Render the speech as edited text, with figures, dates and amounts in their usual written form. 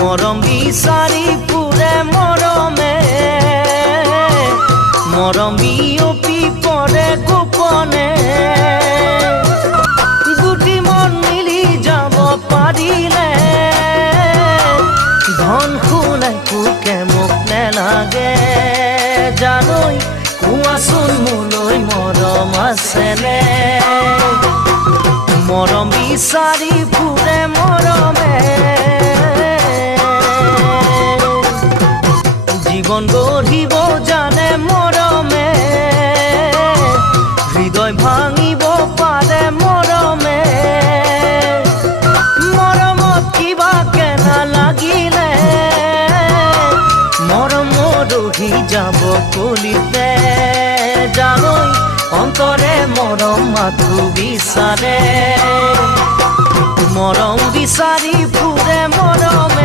মৰম বিচাৰি ফুৰে মৰমে মৰম বিয়পি পৰে গোপনে দুটি মন মিলি যাব পাৰিলে ধন শুনাই পোকে মোক নেলাগে জানৈ কোৱাচোন মোলৈ মৰম আছেনে মৰম বিচাৰি ফুৰে মৰমে জীবন গঢ়িব জানে মৰমে হৃদয় ভাঙিব পাৰে মৰমে মৰমত কিবা কেনা লাগিলে মৰম ৰহি যাব কলিতে জানৈ অন্তৰে মৰম মাথো বিচাৰে মৰম বিচাৰি ফুৰে মৰমে